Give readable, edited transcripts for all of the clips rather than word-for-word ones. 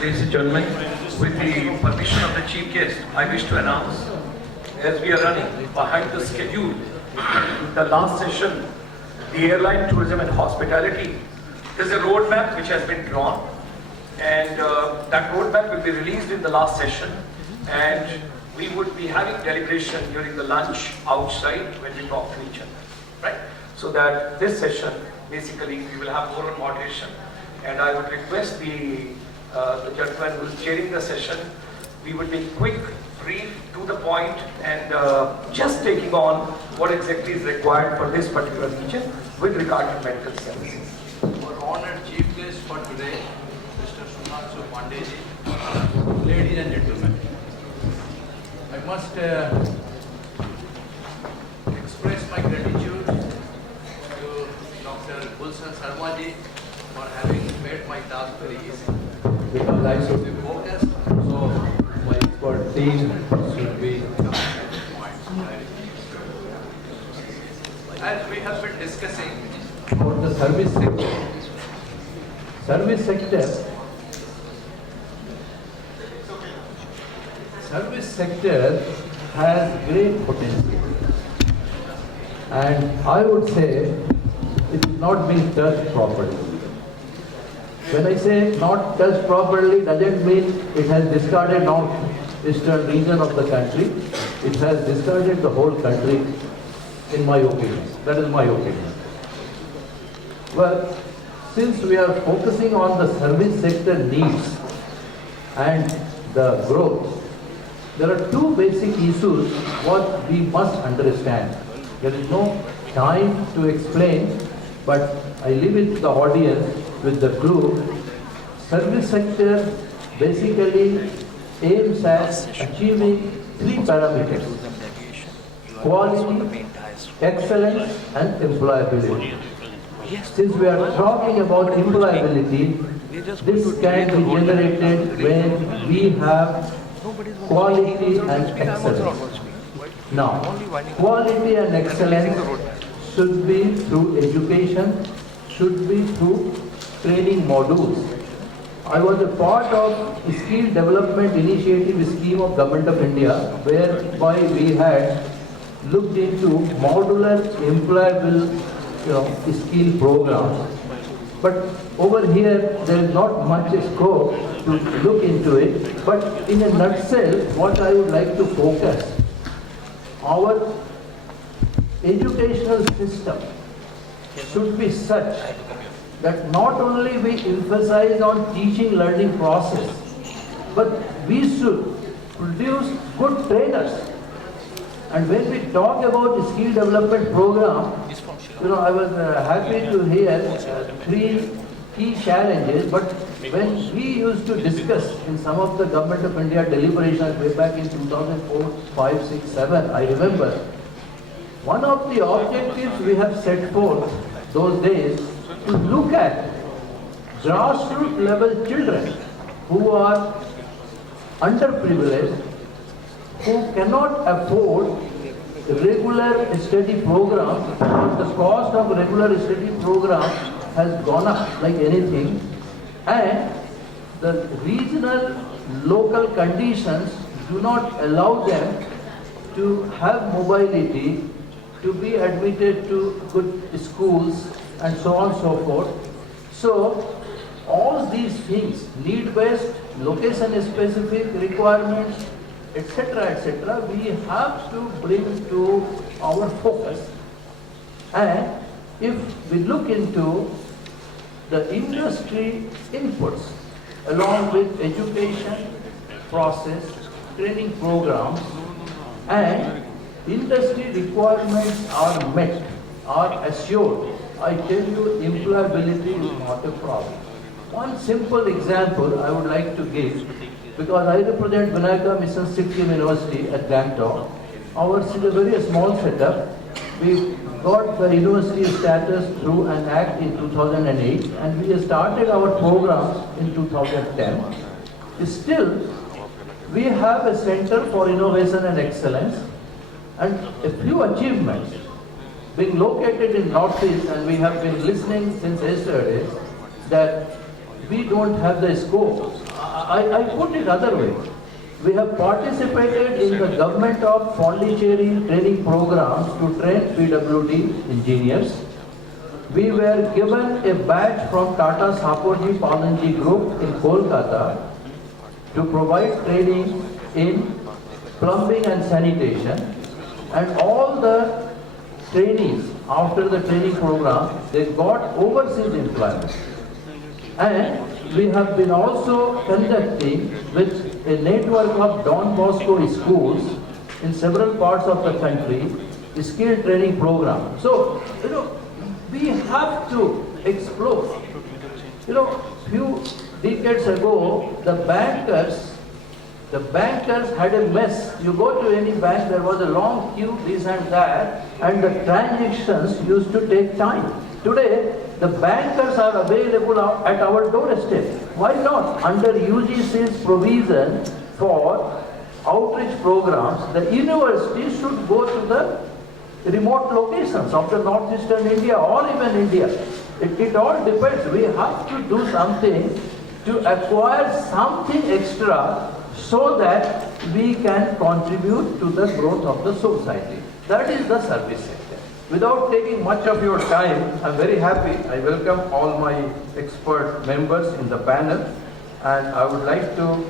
Ladies and gentlemen, with the permission of the chief guest, I wish to announce, as we are running behind the schedule, the last session, the airline, tourism and hospitality, there's a roadmap which has been drawn, and that roadmap will be released in the last session, and we would be having deliberation during the lunch outside when we talk to each other, right? So that this session, basically, we will have oral moderation, and I would request the gentleman who is chairing the session, we would be quick, brief, to the point, and just taking on what exactly is required for this particular region with regard to medical services. Our honored chief guest for today, Mr. Sumanshu Pandeyji, ladies and gentlemen, I must express my gratitude to Dr. Gulshan Sarmaji for having made my task very easy. Because I should be focused, so my expert team should be as we have been discussing about the service sector. Service sector has great potential, and I would say it is not being touched properly. When I say not touched properly, doesn't mean it has discarded north-eastern region of the country. It has discarded the whole country, in my opinion. That is my opinion. Well, since we are focusing on the service sector needs and the growth, there are two basic issues what we must understand. There is no time to explain, but I leave it to the audience with the clue. Service sector basically aims at achieving three parameters: quality, excellence and employability. Since we are talking about employability, this can be generated when we have quality and excellence. Now, quality and excellence should be through education, should be through training modules. I was a part of the skill development initiative scheme of Government of India, whereby we had looked into modular employable skill programs. But over here, there is not much scope to look into it. But in a nutshell, what I would like to focus, our educational system should be such that not only we emphasize on teaching learning process, but we should produce good trainers. And when we talk about skill development program, I was happy to hear three key challenges, but when we used to discuss in some of the Government of India deliberations way back in 2004, 5, 6, 7, I remember, one of the objectives we have set forth those days to look at grassroots level children who are underprivileged, who cannot afford regular study program. The cost of regular study program has gone up like anything, and the regional local conditions do not allow them to have mobility, to be admitted to good schools and so on and so forth. So all these things, need-based, location-specific requirements, etc., we have to bring to our focus. And if we look into the industry inputs along with education process, training programs, and industry requirements are met, are assured, I tell you, employability is not a problem. One simple example I would like to give, because I represent Vinayaka Mission Sikkim University at Gangtok. Ours is a very small setup. We got the university status through an act in 2008, and we started our programs in 2010. Still, we have a Center for Innovation and Excellence and a few achievements. Being located in Northeast, and we have been listening since yesterday, that we don't have the scope. I put it other way. We have participated in the government of Pondicherry training programs to train PWD engineers. We were given a badge from Tata Saporji Palanji Group in Kolkata to provide training in plumbing and sanitation, and all the trainees after the training program, they got overseas employment. And we have been also conducting with a network of Don Bosco schools in several parts of the country, a skill training program. So, we have to explore. Few decades ago, the bankers had a mess. You go to any bank, there was a long queue, this and that, and the transactions used to take time. Today, the bankers are available at our doorstep. Why not? Under UGC's provision for outreach programs, the universities should go to the remote locations of the northeastern India or even India. It all depends. We have to do something to acquire something extra so that we can contribute to the growth of the society. That is the service sector. Without taking much of your time, I'm very happy. I welcome all my expert members in the panel, and I would like to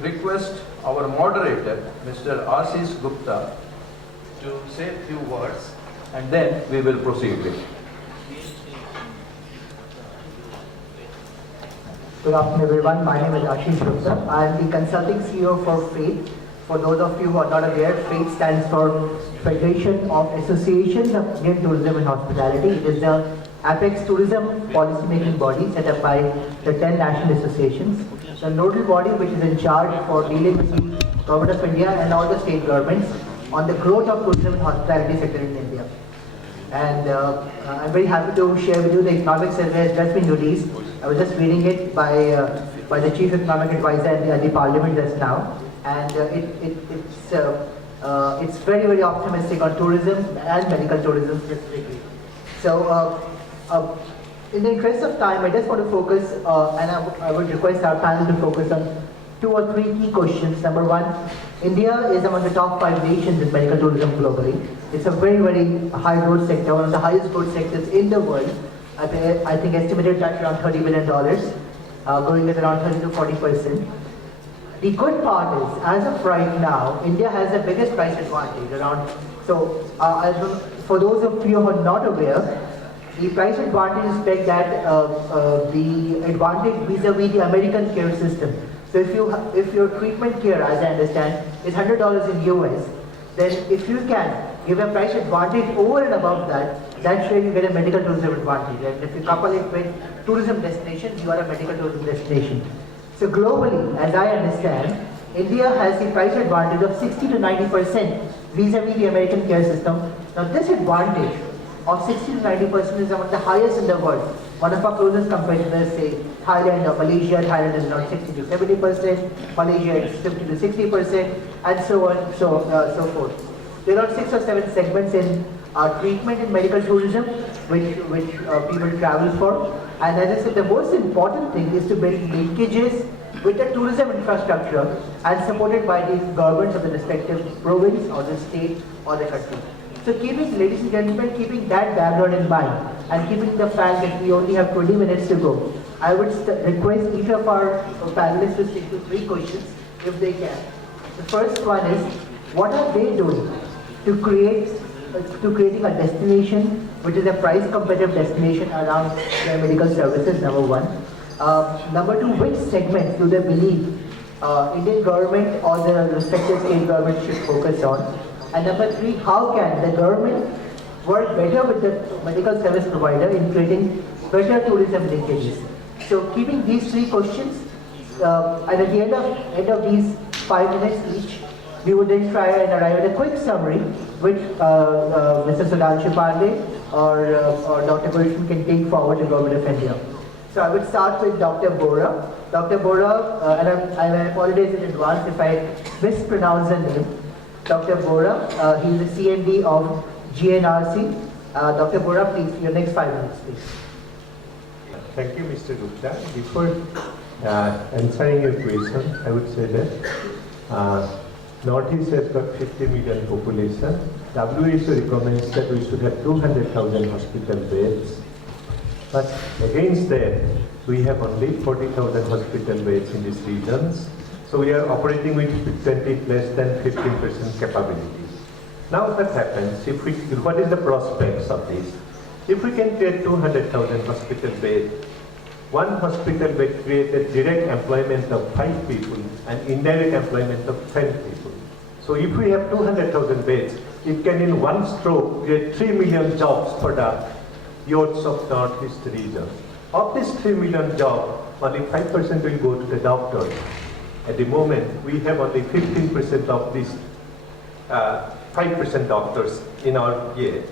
request our moderator, Mr. Ashish Gupta, to say a few words, and then we will proceed with it. Good afternoon, everyone. My name is Ashish Gupta. I am the consulting CEO for FATE. For those of you who are not aware, FATE stands for Federation of Associations of Indian Tourism and Hospitality. It is the apex tourism policy-making body set up by the 10 national associations. The nodal body which is in charge for dealing with the Government of India and all the state governments on the growth of tourism and hospitality sector in India. And I'm very happy to share with you the economic survey has just been released. I was just reading it by the Chief Economic Advisor at the Parliament just now, and it's very, very optimistic on tourism and medical tourism specifically. So, in the interest of time, I just want to focus, and I would request our panel to focus on 2 or 3 key questions. Number one, India is among the top 5 nations in medical tourism globally. It's a very, very high growth sector, one of the highest growth sectors in the world. I think estimated at around $30 billion, growing at around 30 to 40%. The good part is, as of right now, India has the biggest price advantage around. So, for those of you who are not aware, the price advantage is pegged at the advantage vis-a-vis the American care system. So if your treatment care, as I understand, is $100 in US, then if you can give a price advantage over and above that, that's where you get a medical tourism advantage. And if you couple it with tourism destinations, you are a medical tourism destination. So globally, as I understand, India has the price advantage of 60 to 90% vis-a-vis the American care system. Now this advantage of 60 to 90% is among the highest in the world. One of our closest competitors, say Thailand or Malaysia, Thailand is around 60 to 70%, Malaysia is 50 to 60%, and so on, so forth. There are 6 or 7 segments in treatment in medical tourism, which people travel for. And as I said, the most important thing is to build linkages with the tourism infrastructure and supported by the governments of the respective province or the state or the country. So ladies and gentlemen, keeping that background in mind and keeping the fact that we only have 20 minutes to go, I would request each of our panelists to stick to 3 questions if they can. The first one is, what are they doing to creating a destination which is a price competitive destination around their medical services, number 1. Number 2, which segments do they believe Indian government or the respective state government should focus on? And number 3, how can the government work better with the medical service provider in creating better tourism linkages? So keeping these 3 questions, and at the end of these 5 minutes each, we would then try and arrive at a quick summary which Mr. Sudhanshu Pandey or Dr. Gulshan can take forward to Government of India. So I would start with Dr. Bora. Dr. Bora, and I apologize in advance if I mispronounce the name. Dr. Bora, he is the CMD of GNRC. Dr. Bora, please, your next 5 minutes, please. Thank you, Mr. Gupta. Before Answering your question, I would say that Northeast has got 50 million population. WHO recommends that we should have 200,000 hospital beds. But against that, we have only 40,000 hospital beds in these regions. So we are operating with 20 less than 15% capability. Now what happens, what is the prospects of this? If we can create 200,000 hospital beds, one hospital bed created direct employment of 5 people and indirect employment of 10 people. So if we have 200,000 beds, it can in one stroke create 3 million jobs for the youths of Northeast region. Of these 3 million jobs, only 5% will go to the doctors. At the moment, we have only 15% of these 5% doctors in our year.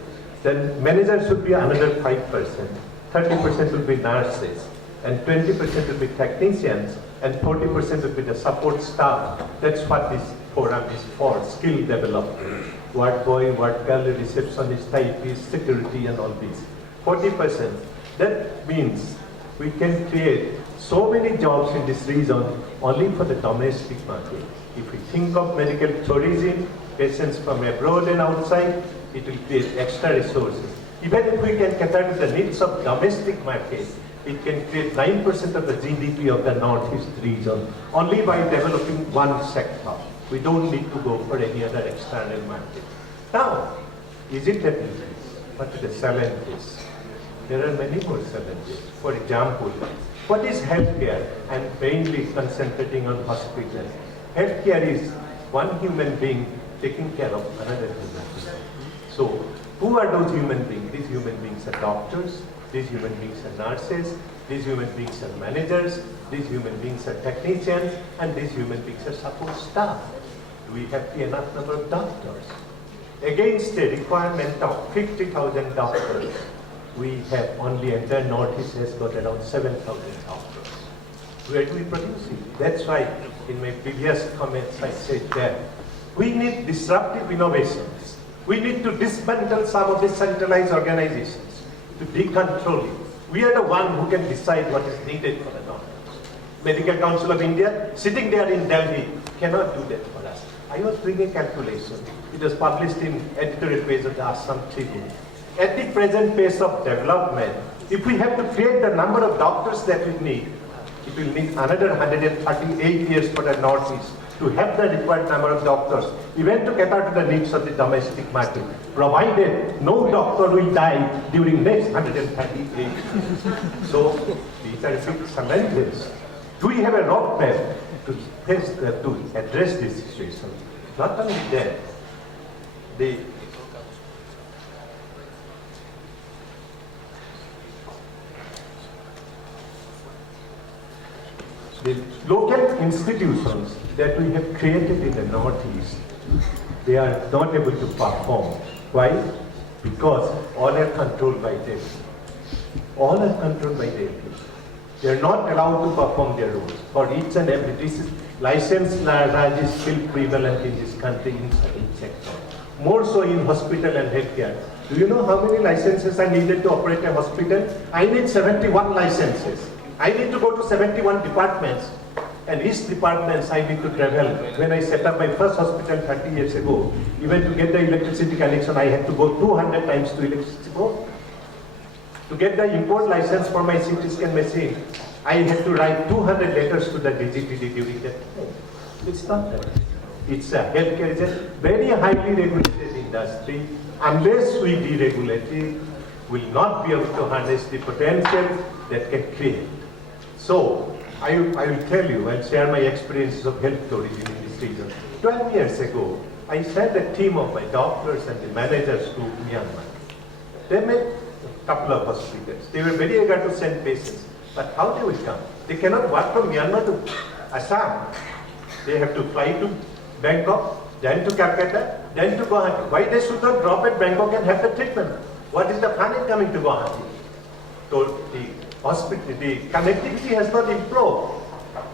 Then managers should be another 5%, 30% will be nurses, and 20% will be technicians, and 40% will be the support staff. That's what this program is for, skill development. Ward boy, ward girl, receptionist, typist, security, and all these. 40%. That means we can create so many jobs in this region only for the domestic market. If we think of medical tourism, patients from abroad and outside, it will create extra resources. Even if we can cater to the needs of domestic market, it can create 9% of the GDP of the Northeast region only by developing one sector. We don't need to go for any other external market. Now, is it that easy? What are the challenges? There are many more challenges. For example, what is healthcare? And mainly concentrating on hospitals. Healthcare is one human being taking care of another human being. So, who are those human beings? These human beings are doctors, these human beings are nurses, these human beings are managers, these human beings are technicians, and these human beings are support staff. Do we have enough number of doctors? Against the requirement of 50,000 doctors, we have only entire Northeast has got around 7,000 doctors. Where do we produce it? That's why in my previous comments I said that we need disruptive innovations. We need to dismantle some of the centralized organizations to decontrol it. We are the one who can decide what is needed for the doctors. Medical Council of India, sitting there in Delhi, cannot do that for us. I was doing a calculation. It was published in editorial page of the Assam Tribune. At the present pace of development, if we have to create the number of doctors that we need, it will need another 138 years for the Northeast to have the required number of doctors, even to cater to the needs of the domestic market, provided no doctor will die during next 138 years. So these are big challenges. Do we have a roadmap to address this situation? Not only that, the local institutions that we have created in the Northeast, they are not able to perform. Why? Because all are controlled by them. All are controlled by them. They are not allowed to perform their roles. For each and every, this is licensed large is still prevalent in this country in certain sector. More so in hospital and healthcare. Do you know how many licenses are needed to operate a hospital? I need 71 licenses. I need to go to 71 departments, and each departments I need to travel. When I set up my first hospital 30 years ago, even to get the electricity connection, I had to go 200 times to electricity board. To get the import license for my CT scan machine, I had to write 200 letters to the DGTD during that time. It's not that. It's a healthcare is a very highly regulated industry. Unless we deregulate it, will not be able to harness the potential that can create. So, I will tell you, I'll share my experiences of health tourism in this region. 12 years ago, I sent a team of my doctors and the managers to Myanmar. They met a couple of hospitals. They were very eager to send patients. But how they will come? They cannot walk from Myanmar to Assam. They have to fly to Bangkok, then to Calcutta, then to Guwahati. Why they should not drop at Bangkok and have the treatment? What is the fun in coming to Guwahati? So the connectivity has not improved.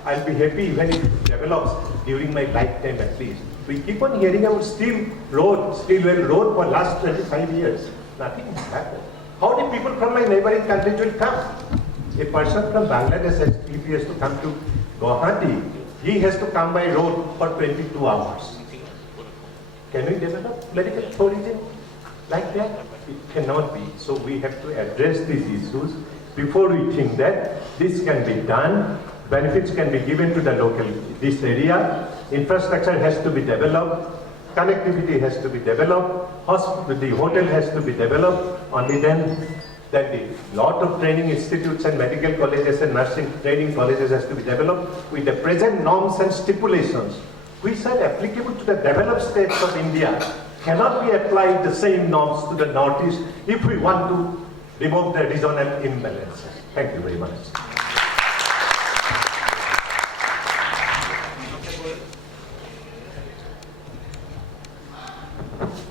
I'll be happy when it develops during my lifetime at least. We keep on hearing about Steel Well Road for last 25 years. Nothing has happened. How the people from my neighboring countries will come? A person from Bangladesh, if he has to come to Guwahati, he has to come by road for 22 hours. Can we develop medical tourism like that? It cannot be. So we have to address these issues before we think that this can be done, benefits can be given to the local, this area, infrastructure has to be developed, connectivity has to be developed, the hotel has to be developed, only then that the lot of training institutes and medical colleges and nursing training colleges has to be developed with the present norms and stipulations which are applicable to the developed states of India cannot be applied the same norms to the Northeast if we want to remove the regional imbalances. Thank you very much.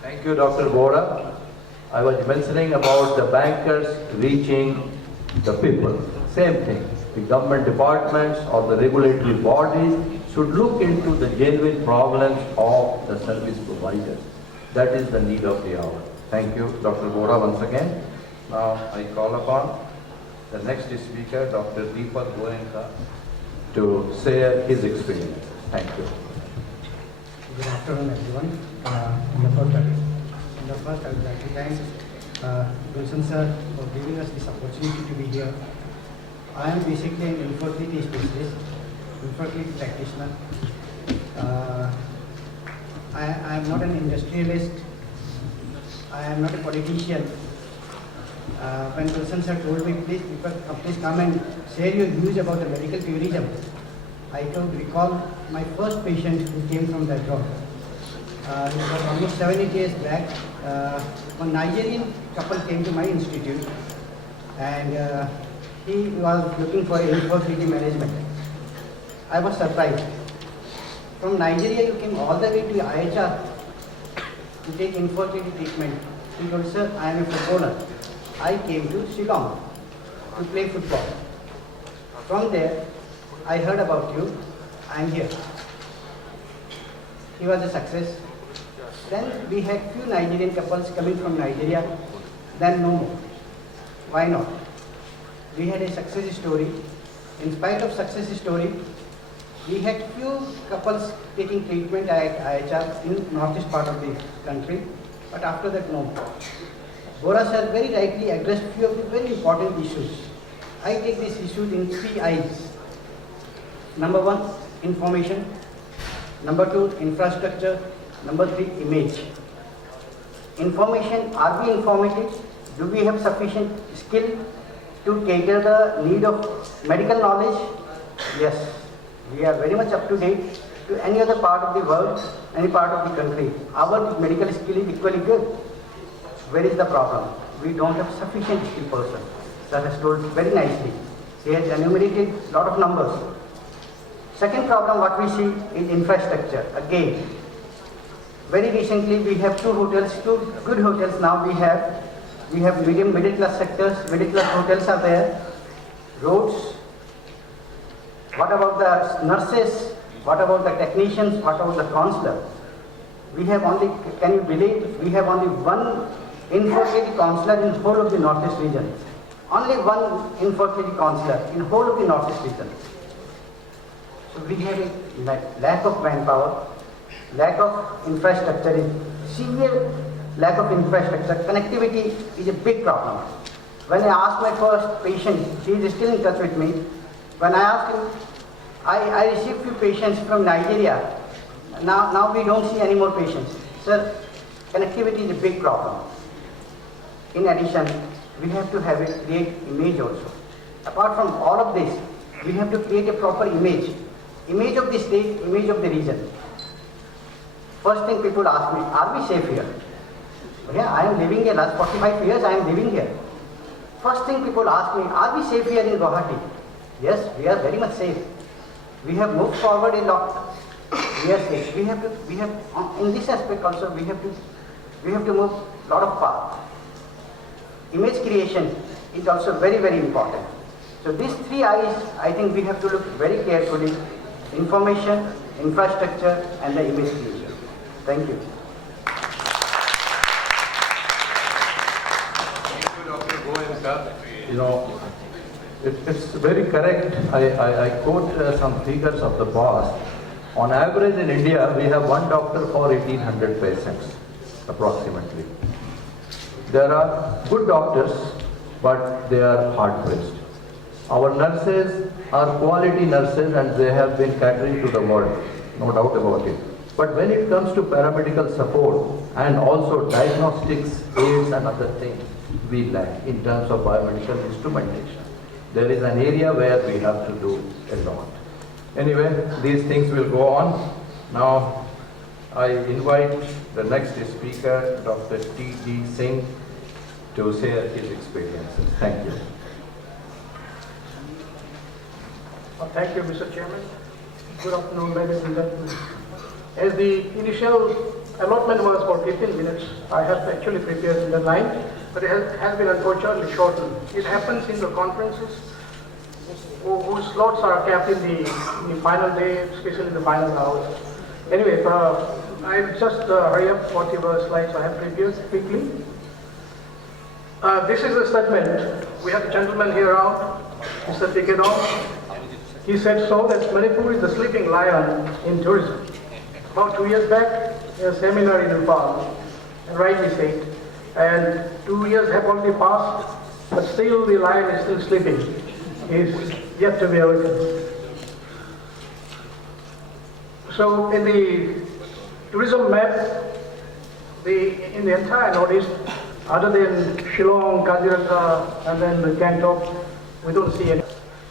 Thank you, Dr. Bora. I was mentioning about the bankers reaching the people. Same thing. The government departments or the regulatory bodies should look into the genuine problems of the service providers. That is the need of the hour. Thank you, Dr. Bora, once again. Now I call upon the next speaker, Dr. Deepak Goenka, to share his experience. Thank you. Good afternoon, everyone. First, I would like to thank Wilson sir for giving us this opportunity to be here. I am basically an infertility specialist, infertility practitioner. I am not an industrialist. I am not a politician. When Wilson sir told me, please come and share your views about the medical tourism, I could recall my first patient who came from that job. It was almost 7-8 years back. One Nigerian couple came to my institute and he was looking for infertility management. I was surprised. From Nigeria you came all the way to IHR to take infertility treatment. He told, sir, I am a footballer. I came to Shillong to play football. From there, I heard about you. I am here. He was a success. Then we had few Nigerian couples coming from Nigeria. Then no more. Why not? We had a success story. In spite of success story, we had few couples taking treatment at IHR in northeast part of the country. But after that, no more. Bora sir very rightly addressed few of the very important issues. I take these issues in 3 I's. Number 1, information. Number 2, infrastructure. Number 3, image. Information, are we informative? Do we have sufficient skill to cater the need of medical knowledge? Yes, we are very much up to date to any other part of the world, any part of the country. Our medical skill is equally good. Where is the problem? We don't have sufficient skilled person. Sir has told very nicely. He has enumerated a lot of numbers. Second problem what we see is infrastructure. Again, very recently we have 2 hotels, 2 good hotels now we have. We have middle class sectors, middle class hotels are there. Roads. What about the nurses? What about the technicians? What about the counselor? We have only, can you believe, we have only 1 infertility counselor in whole of the northeast region. Only 1 infertility counselor in whole of the northeast region. So we have a lack of manpower, lack of infrastructure, severe lack of infrastructure. Connectivity is a big problem. When I asked my first patient, he is still in touch with me. When I asked him, I received few patients from Nigeria. Now we don't see any more patients. Sir, connectivity is a big problem. In addition, we have to have a great image also. Apart from all of this, we have to create a proper image. Image of the state, image of the region. First thing people ask me, are we safe here? Yeah, I am living here, last 45 years I am living here. First thing people ask me, are we safe here in Guwahati? Yes, we are very much safe. We have moved forward a lot. We are safe. We have, in this aspect also, we have to move a lot of path. Image creation is also very, very important. So these 3 I's, I think we have to look very carefully. Information, infrastructure, and the image creation. Thank you. You know, It's very correct. I quote some figures of the past. On average in India, we have one doctor for 1800 patients, approximately. There are good doctors, but they are hard-pressed. Our nurses are quality nurses and they have been catering to the world, no doubt about it. But when it comes to paramedical support and also diagnostics, aids and other things, we lack in terms of biomedical instrumentation. There is an area where we have to do a lot. Anyway, these things will go on. Now, I invite the next speaker, Dr. T.D. Singh, to share his experiences. Thank you. Thank you, Mr. Chairman. Good afternoon, ladies and gentlemen. As the initial allotment was for 15 minutes, I have actually prepared the line, but it has been unfortunately shortened. It happens in the conferences whose slots are kept in the final day, especially the final hours. Anyway, I'll just hurry up whatever slides I have prepared quickly. This is a statement. We have a gentleman here around, Mr. Tikedon. He said so that Manipur is the sleeping lion in tourism. About 2 years back, a seminar in Nepal, and rightly said, and 2 years have already passed, but still the lion is still sleeping. He is yet to be awakened. So in the tourism map, in the entire Northeast, other than Shillong, Kaziranga, and then the Gangtok, we don't see any.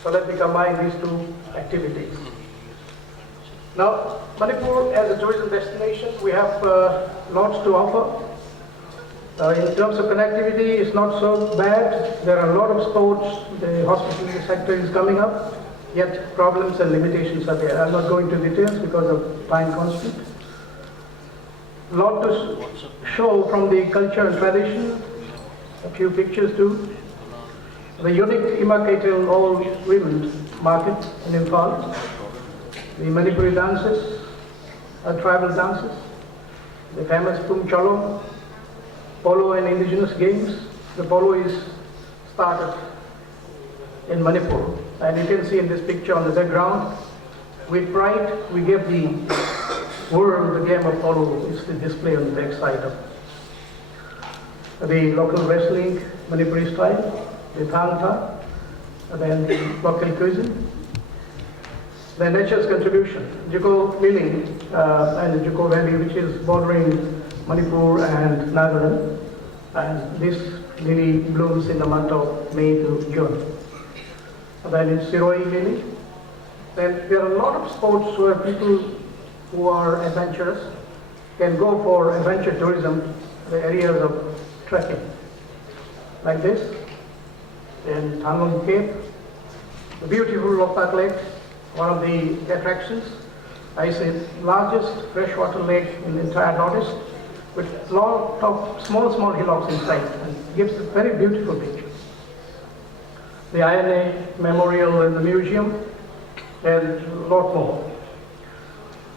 So let me combine these two activities. Now, Manipur as a tourism destination, we have lots to offer. In terms of connectivity, it's not so bad. There are a lot of sports. The hospitality sector is coming up. Yet problems and limitations are there. I'm not going to details because of time constraint. A lot to show from the culture and tradition. A few pictures too. The unique Imakaitel all-women market in Imphal. The Manipuri dances, tribal dances. The famous Pum Cholo, polo and indigenous games. The polo is started in Manipur. And you can see in this picture on the background, with pride, we gave the world the game of polo. It's the display on the back side of the local wrestling, Manipuri style, the Thangta, and then the local cuisine. The nature's contribution, Juko Lily and the Juko Valley, which is bordering Manipur and Nagaland. And this lily blooms in the month of May to June. And then it's Siroi lily. Then there are a lot of sports where people who are adventurous can go for adventure tourism, the areas of trekking, like this. Then Thanglong Cape, the beautiful Lopak Lake, one of the attractions. I say largest freshwater lake in the entire Northeast, with a lot of small hillocks inside, and gives a very beautiful picture. The INA Memorial and the museum, and a lot more.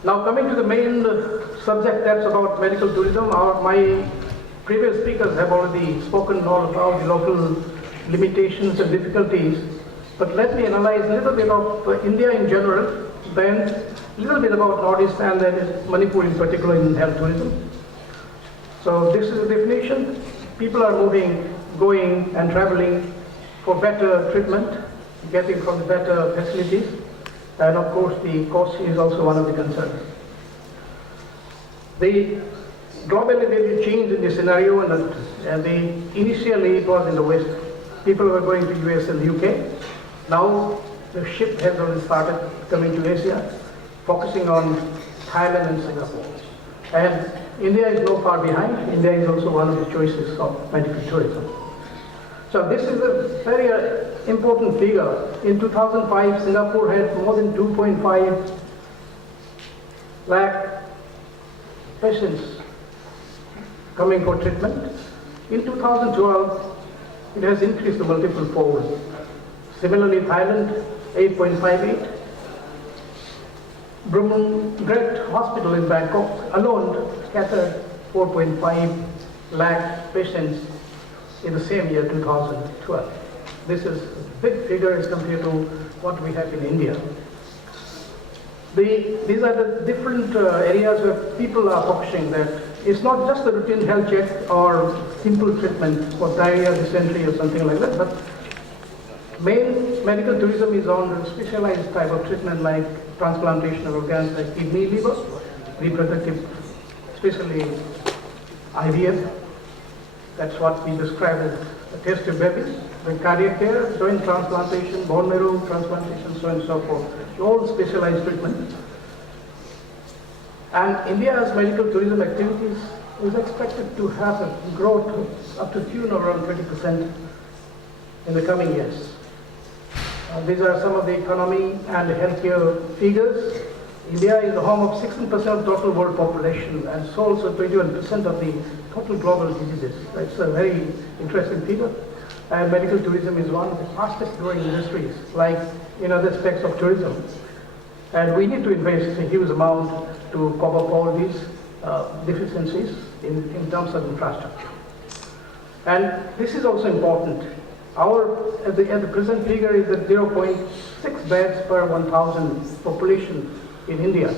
Now coming to the main subject, that's about medical tourism. My previous speakers have already spoken all about the local limitations and difficulties, but let me analyze a little bit of India in general, then a little bit about Northeast and then Manipur in particular in health tourism. So this is a definition. People are moving, going and traveling for better treatment, getting from the better facilities, and of course the cost is also one of the concerns. Globally there is change in the scenario, and initially it was in the West. People were going to US and UK. Now the shift has already started coming to Asia, focusing on Thailand and Singapore. And India is no far behind. India is also one of the choices of medical tourism. So this is a very important figure. In 2005, Singapore had more than 2.5 lakh patients coming for treatment. In 2012, it has increased to multiple fold. Similarly, Thailand, 8.58. Brumungret Hospital in Bangkok alone scattered 4.5 lakh patients in the same year, 2012. This is big figures compared to what we have in India. These are the different areas where people are focusing, that it's not just the routine health check or simple treatment for diarrhea, dysentery or something like that, but main medical tourism is on specialized type of treatment like transplantation of organs like kidney, liver, reproductive, especially IVF. That's what we describe as a test tube babies. With cardiac care, joint transplantation, bone marrow transplantation, so on and so forth. All specialized treatment. And India's medical tourism activities is expected to have a growth up to tune of around 20% in the coming years. These are some of the economy and healthcare figures. India is the home of 16% of total world population and so also 21% of the total global diseases. That's a very interesting figure. And medical tourism is one of the fastest growing industries, like in other aspects of tourism. And we need to invest a huge amount to cover all these deficiencies in terms of infrastructure. And this is also important. At the present figure is at 0.6 beds per 1,000 population in India,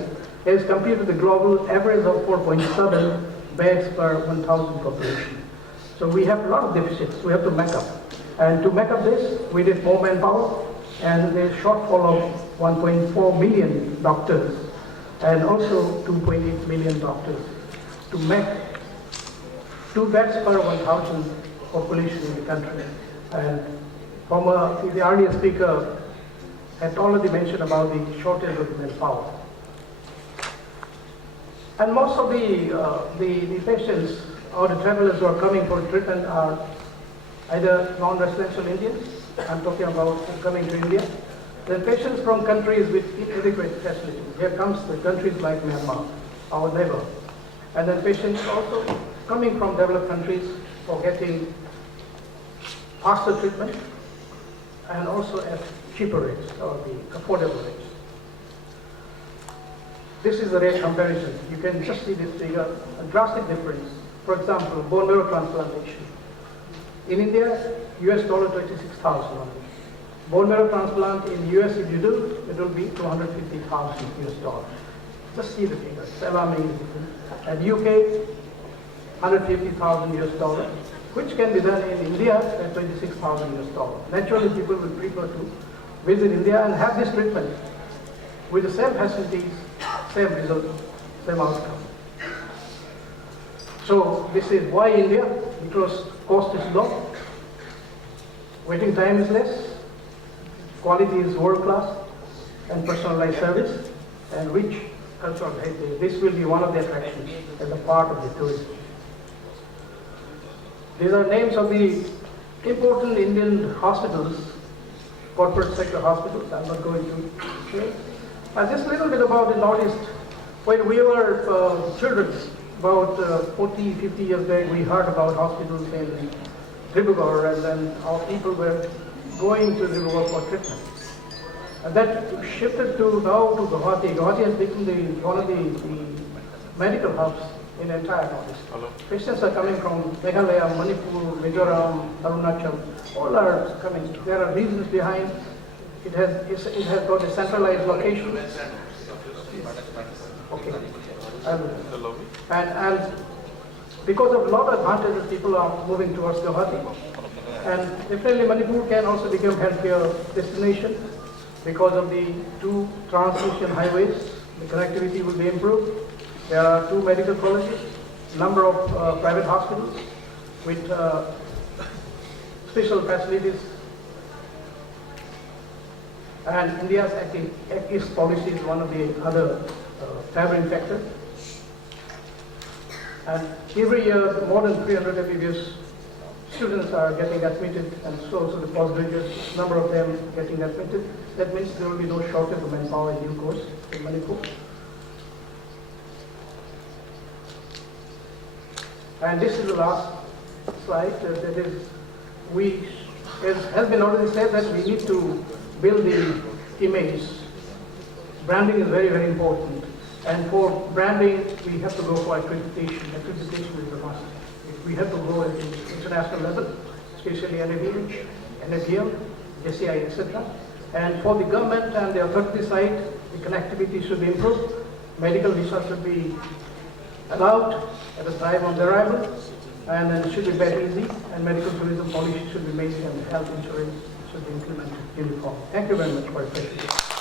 as compared to the global average of 4.7 beds per 1,000 population. So we have a lot of deficits we have to make up. And to make up this, we need more manpower, and there's a shortfall of 1.4 million doctors, and also 2.8 million doctors to make 2 beds per 1,000 population in the country. And the earlier speaker had already mentioned about the shortage of manpower. And most of the patients or the travelers who are coming for treatment are either non-residential Indians, I'm talking about coming to India, then patients from countries with inadequate facilities. Here comes the countries like Myanmar, our neighbor. And then patients also coming from developed countries for getting faster treatment and also at cheaper rates or the affordable rates. This is the rate comparison. You can just see this figure, a drastic difference. For example, bone marrow transplantation. In India, US dollar 26,000 only. Bone marrow transplant in US, if you do, it will be 250,000 US dollars. Just see the figure, it's alarming. And UK, 150,000 US dollars, which can be done in India at 26,000 US dollars. Naturally, people will prefer to visit India and have this treatment with the same facilities, same result, same outcome. So this is why India, because cost is low, waiting time is less, quality is world class, and personalized service, and rich cultural heritage. This will be one of the attractions as a part of the tourism. These are names of the important Indian hospitals, corporate sector hospitals. I'm not going to share. Just a little bit about the Northeast. When we were children, about 40, 50 years back, we heard about hospitals in Tribhuvar, and then our people were going to Tribhuvar for treatment. And that shifted to now to Guwahati. Guwahati has become one of the medical hubs in the entire Northeast. Patients are coming from Meghalaya, Manipur, Mizoram, Arunachal, all are coming. There are reasons behind. It has got a centralized location. Okay. And because of a lot of advantages, people are moving towards Guwahati. And definitely Manipur can also become healthcare destination because of the 2 transmission highways. The connectivity will be improved. There are 2 medical colleges, number of private hospitals with special facilities. And India's Act East policy is one of the other favoring factors. And every year, more than 300 MBBS students are getting admitted, and so also the postgraduates, number of them getting admitted. That means there will be no shortage of manpower in due course in Manipur. And this is the last slide. That is, as has been already said, that we need to build the image. Branding is very, very important. And for branding, we have to go for accreditation. Accreditation is a must. We have to go at the international level, especially NAB, NAPL, GCI, etc. And for the government and the authority side, the connectivity should be improved. Medical visa should be allowed at the time of the arrival, and then it should be very easy, and medical tourism policy should be made, and health insurance should be implemented uniform. Thank you very much for your patience.